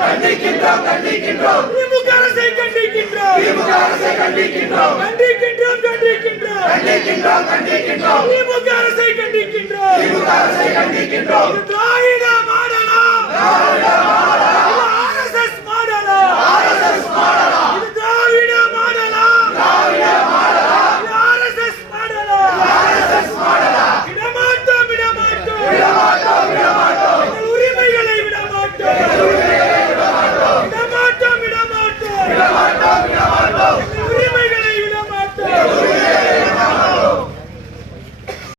கண்டிக்கின்றோம் கண்டிக்கின்றோம் திமுக அரசை கண்டிக்கின்றோம் திமுக அரசை கண்டிக்கின்றோம் கண்டிக்கின்றோம் கண்டிக்கின்றோம் கண்டிக்கின்றோம் கண்டிக்கின்றோம் திமுக அரசை கண்டிக்கின்றோம் திமுக அரசை கண்டிக்கின்றோம்